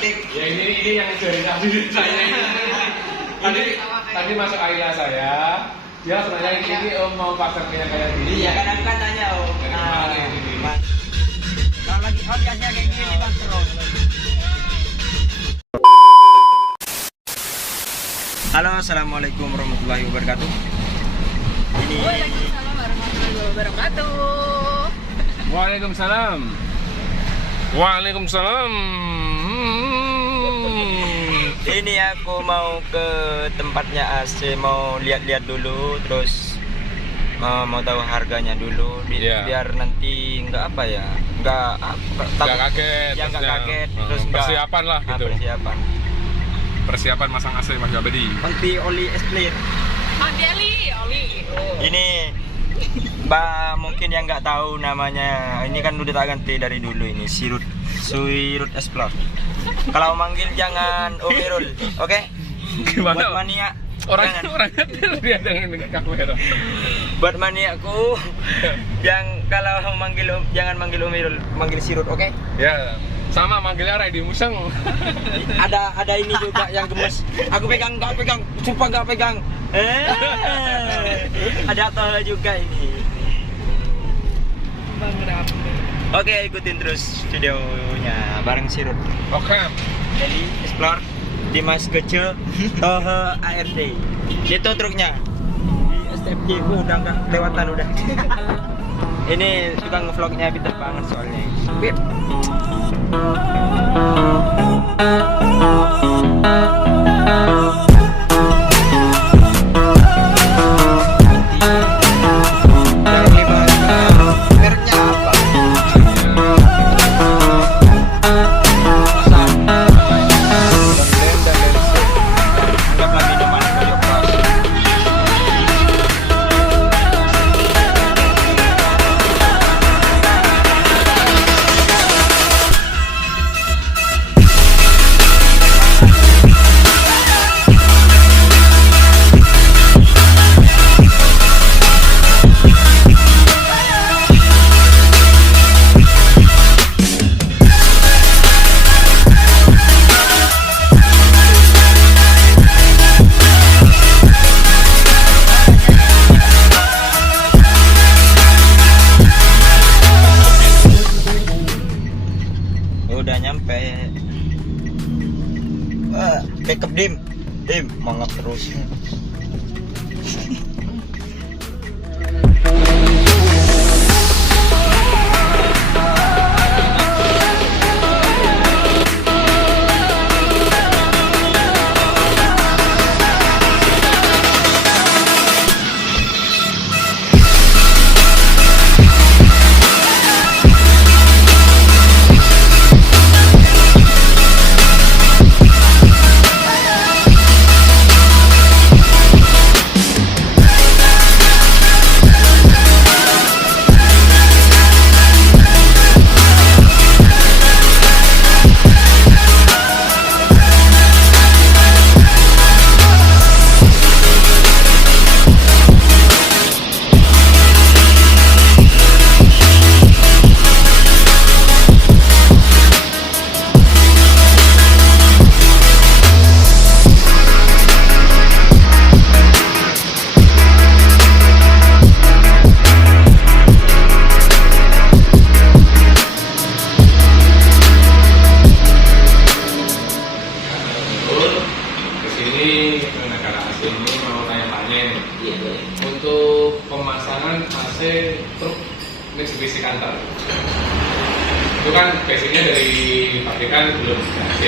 praktik. Ya ini yang dari tadi saya tadi masuk Ayla saya. Dia langsung nanya ini om mau pasang kayak gini. Iya kadang kan tanya om. Kalau lagi podcastnya kayak gini bang terus. Halo, assalamualaikum warahmatullahi wabarakatuh. Ini. Waalaikumsalam warahmatullahi wabarakatuh. Waalaikumsalam. Waalaikumsalam. Ini aku mau ke tempatnya AC, mau lihat-lihat dulu, terus mau tahu harganya dulu, biar nanti nggak kaget. Ya nggak kaget, terus persiapan lah gitu. Persiapan masang AC Mas Abadi. Nanti oli es-clear. Oli. Ini Mbak mungkin yang nggak tahu namanya, ini kan udah tak ganti dari dulu ini Sirut Explore. Kalau manggil jangan Omerul, oke? Gimana? Buat mania Orangnya dia dengan kamera. Buat maniaku yang kalau jangan manggil Omerul, manggil Sirut, oke? Ya, sama manggilnya Rai di Musang. Ada ini juga yang gemes. Aku nggak pegang, sumpah nggak pegang. Ada toh juga ini. Bang Ram. Oke, ikutin terus videonya bareng Sirut. Oke. Jadi Explore Dimas Kece Tohe ARD. Itu truknya. Di STFJ ku udah nggak lewatan udah. Ini tukang ngevlognya pinter banget soalnya. Bip. Udah nyampe. Backup dim mangap terus. Untuk pemasangan AC truk Mitsubishi Canter itu kan basicnya dari pabrikan belum AC.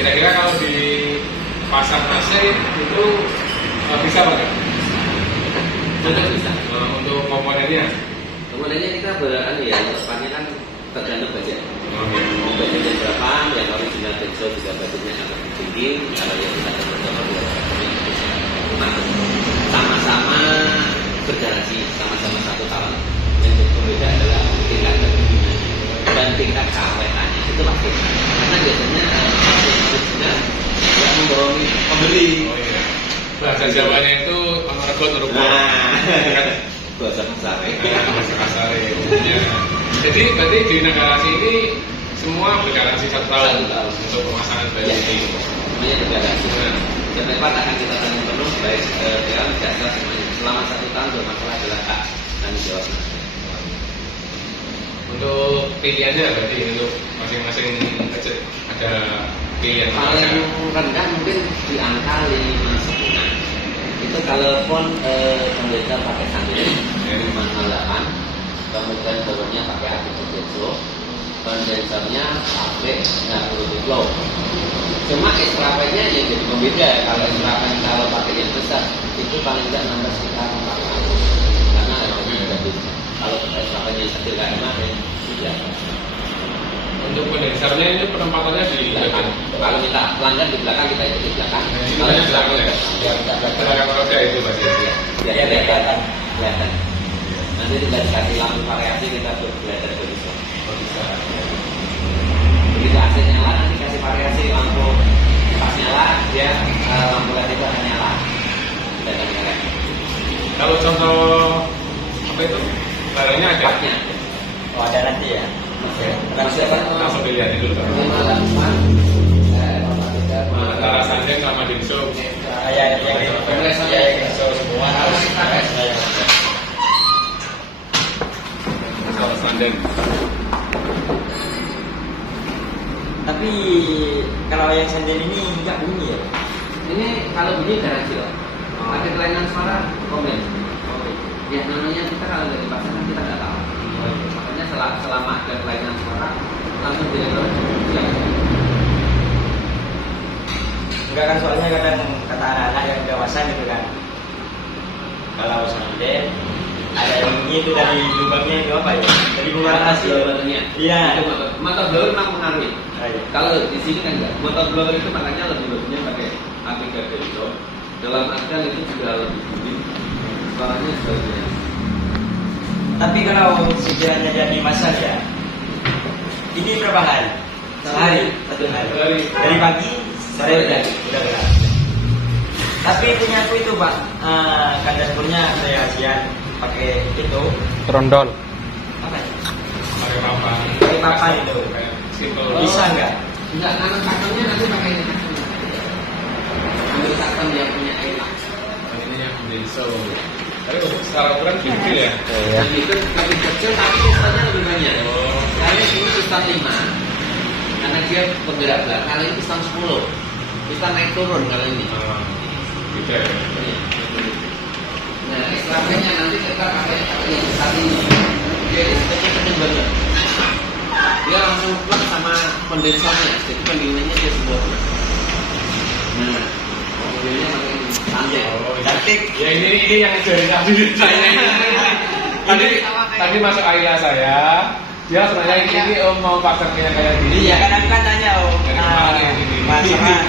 Kira-kira kalau dipasang AC itu bisa Pak? Tidak bisa. Untuk komponennya Kita untuk spaknya kan tergantung budget. Budgetnya berapa? Yang original Denso juga budgetnya agak tinggi. Kalau yang kita coba sama-sama bergaransi, sama-sama 1 tahun. Yang berbeda adalah tingkat kepemimpinan dan tingkat keawetannya itu pasti. Karena biasanya original yang membawa pembeli. Bahasa Jawanya itu menerbut bahasa kasar. Bahasa kasar. Ya. Jadi berarti di Nagarasi ini semua bergaransi 1 tahun 1 tahun. untuk pemasangan baterai Ya. ini. Semuanya bergaransi. Nah, Dan memang akan kita tanggung penuh baik dalam jasa semuanya. Selama 1 tahun bermasalah adalah hak tanggung jawab. untuk pilihannya berarti untuk masing-masing budget ada pilihan Paling apa? rendah mungkin di angka 5,5. Itu kalau pun kondenser pakai sambil 508, kemudian barunya pakai aki kondenser, kondensernya pakai nggak perlu flow. Cuma extrapannya yang jadi pembeda. Kalau extrapan kalau pakai yang besar itu paling nggak nambah sekitar 400 karena harganya juga beda. Kalau extrapan yang kecil kayak kemarin tidak. Untuk kondensernya ini penempatannya di belakang. Kalau kita pelanggan di belakang, kita ikut di belakang. Nah, ini Kalau banyak di belakang belakang ya? Belakang roda itu Pak. ya kelihatan. Nanti kita dikasih lampu variasi, kita tuh belajar dari sana. Oh, bisa. Begitu AC nyala, nanti kasih variasi lampu pas nyala, dia lampu LED itu akan nyala. Kelihatan nyala. Kalau contoh apa itu? Barangnya ada. Partnya. Oh ada nanti ya. Masih apa? Langsung dilihat dulu Pak. 508. Antara Sandeng sama Dinso. Ya yang so semua harus saya. Antara Sandeng. Tapi kalau yang senden ini nggak bunyi ya. Ini kalau bunyi garansi loh. Pakai kelainan suara komen. Ya namanya kita kalau nggak dipasangkan kita nggak tahu. Makanya selama ada kelainan suara langsung direkod. Enggak kan soalnya kadang kata anak-anak yang dewasa gitu kan. Kalau senden ada yang bunyi itu dari lubangnya itu apa ya? Dari bunga nasi. Iya. Motor blower memang mengaruhi. Iya. Kalau di sini kan enggak. Motor blower itu makanya lebih bagusnya pakai aki gada itu. Dalam artian itu juga lebih bunyi. Suaranya sebagainya. Tapi kalau sekiranya jadi masak ya, ini berapa hari? Sehari, 1 hari. Dari pagi sore udah benar. Tapi punya aku itu Pak, kandas punya saya hasian pakai itu Trondol. apa ya? Pakai papan. Pakai papan itu. Simple. Bisa nggak? Enggak, karena customnya nanti pakai ini custom. Ambil custom yang punya enak. Ini yang Dinso. Tapi untuk secara ukuran kecil ya. Jadi itu lebih kecil tapi sistemnya lebih banyak. Oh. Kali ini sistem 5. Karena dia bergerak belakang, kali ini sistem 10. Kita naik turun kali ini. Gitu ya. Nah, ekstrapennya nanti kita pakai yang besar ini. Jadi sistemnya kenceng banget. Dia langsung plug sama kondensernya. Jadi pendinginannya dia semua. Nah, mobilnya makin santai. Cantik. Ya ini yang dari tadi saya. Tadi masuk ayah saya. Dia sebenarnya ini om mau pasangnya kayak gini. Iya kan aku kan tanya Dari kemarin ini. masalah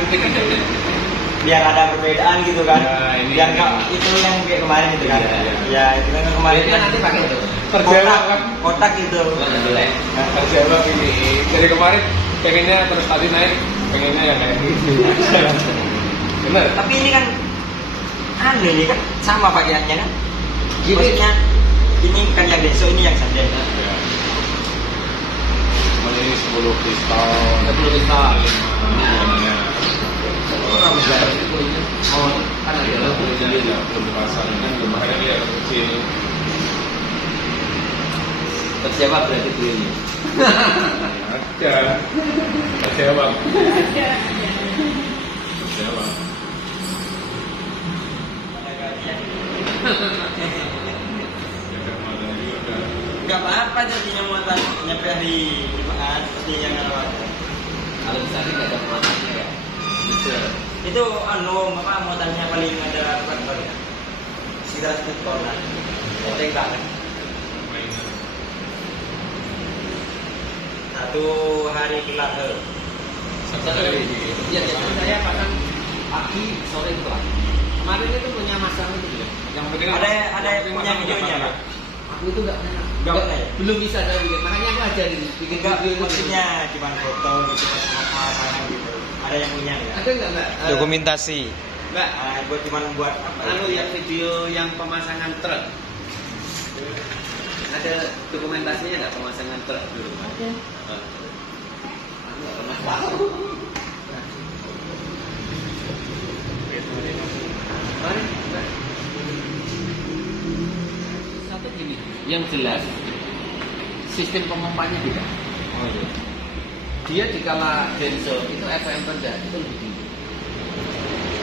biar ada perbedaan gitu kan. Ya, ini biar ini. nggak itu yang kayak kemarin gitu kan. Iya, iya. Ya itu kan kemarin Dia nanti pakai itu. Terjawab kan? kotak gitu. Bukan jelek. Terjawab ini. Dari kemarin pengennya terus tadi naik, pengennya yang kayak gini. Benar. Tapi ini kan ini kan sama pakaiannya kan. Jadi- Maksudnya ini kan yang besok ini yang sanden. Ya. Ini 10 pistol. 10 pistol. 5. Orang besar itu punya. Oh, kan ada lagu Ini belum dipasang kan belum makanya dia kecil. terjawab berarti dulunya. Ada. Terjawab. Terjawab. Gak apa-apa jadinya muatan nyampe hari Jumat pasti yang lewat. Kalau misalnya nggak ada pematangnya ya, bisa. Itu apa muatannya paling ada berapa ya? Sekitar 10 ton lah. Penting banget. Satu hari kelar Satu hari. Ya, jadi saya pasang pagi sore kelar. Kemarin itu punya masang itu ya. Yang penting ada punya videonya Pak? Aku itu nggak Nggak, ya? belum bisa saya bikin. Makanya aku ajarin bikin Enggak, video itu. maksudnya cuma foto gitu pemasangan gitu. Ada yang punya nggak? Ada nggak? Dokumentasi. Mbak, Buat buat apa? anu yang video yang pemasangan truk. Ada dokumentasinya nggak pemasangan truk dulu? Ada. nggak pernah tahu. Mari, satu gini, yang jelas sistem pemompanya beda. Oh iya. Dia dikala Denso itu FM rendah itu lebih tinggi.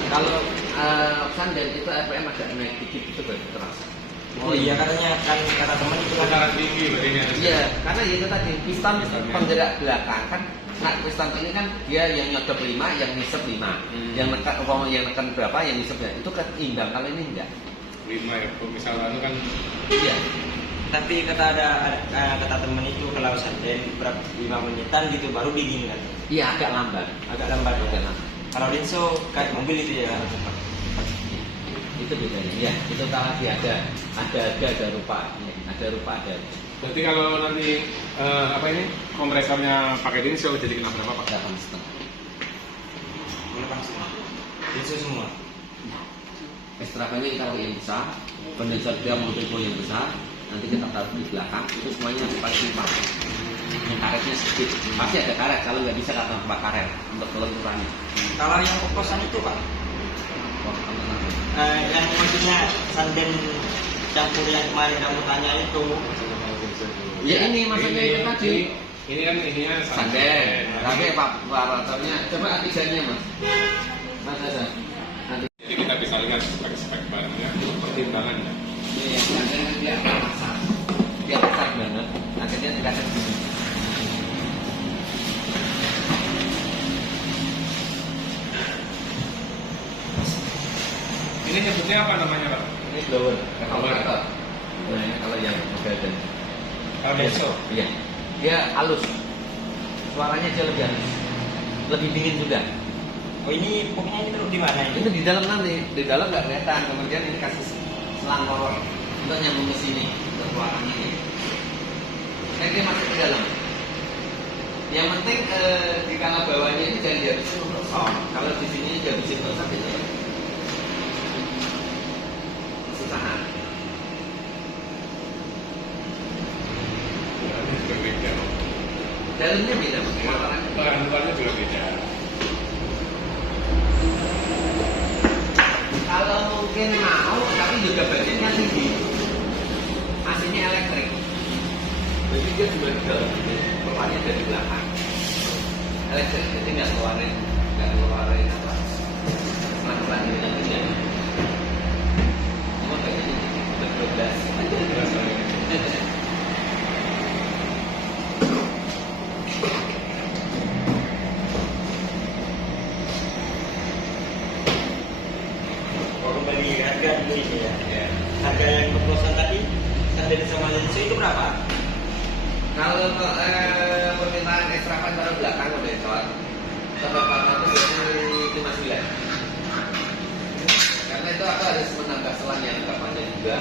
Kalau Sanden itu FM agak naik dikit itu baru terasa. Oh iya, katanya kan kata teman itu kan Putaran tinggi berarti ini ada. Iya, karena ya itu tadi piston penggerak belakang kan. Nah, piston ini kan dia yang nyodok 5, yang ngisep 5. Yang nekan berapa, yang ngisepnya itu keimbang. Kalau ini enggak. 5 ya, misalnya itu kan Iya. tapi kata kata temen itu kalau Sanden berapa 5 menitan gitu baru dingin kan. Iya, agak lambat. Agak lambat ya. Agak lambat. Kalau Denso kayak mobil itu ya. Itu bedanya. Ya, itu tadi ada rupa. Ya, ada rupa ada. berarti kalau nanti kompresornya pakai Denso jadi kena berapa Pak? 8,5. Melepas semua. Denso semua. Ekstrakannya kalau yang besar, kondensor dia mau turbo yang besar, nanti kita taruh di belakang, itu semuanya pasti 4. Yang karetnya sedikit, pasti ada karet. Kalau nggak bisa kata 4 karet untuk kelenturannya. Kalau yang oplosan itu Pak, Wah, teman-teman. yang maksudnya Sanden campur yang kemarin kamu tanya itu. Ya ini maksudnya itu tadi. Ini kan ininya Sanden. Tapi Pak variatornya, coba atisanya Mas. Mas Hasan. Nanti Jadi kita bisa lihat spek-spek barangnya, pertimbangannya. ini yang Sanden kan dia besar. Dia besar banget. Akhirnya dikasih gini. Ini nyebutnya apa namanya Pak? Ini blower, evaporator. Nah, ini kalau yang model dan Kalau Denso. iya, dia halus. Suaranya dia lebih halus, lebih dingin juga. Oh ini pokoknya ini taruh di mana ini? Itu di dalam nanti, di dalam nggak kelihatan. Kemudian ini kasih selang koror untuk nyambung ke sini, untuk keluaran ini. Dia masuk ke dalam. Yang penting di kala bawahnya ini jangan dihabisin untuk sound. Kalau di sini dihabisin untuk sound itu kesusahan. Ini juga beda. Dalamnya beda, warnanya. Bahan luarnya juga beda. Kalau mungkin mau, tapi juga badannya tinggi. AC-nya elektrik. Jadi dia juga di dalam, keluarnya dari belakang. Elektrik, jadi nggak keluarin apa. Pelan-pelan ini yang tidak. Cuma badannya ber-12. Kalau kembali harga dulu ini ya. Harga yang oplosan tadi Sanden sama Denso itu berapa? Kalau permintaan ekstrakan taruh belakang udah soal sampai 400 biasanya 59. Karena itu aku harus menambah selang yang agak panjang juga.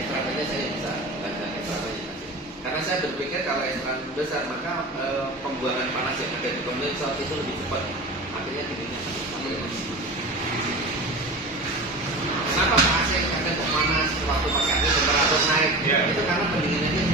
Ekstrakannya saya bisa baca ekstrakannya nanti. Karena saya berpikir kalau ekstrakan besar maka pembuangan panas yang ada di kondensor itu lebih cepat. Akhirnya dinginnya lebih sedikit. Kenapa Pak AC kadang kok panas waktu pakai AC temperatur naik? Ya. Itu karena pendinginannya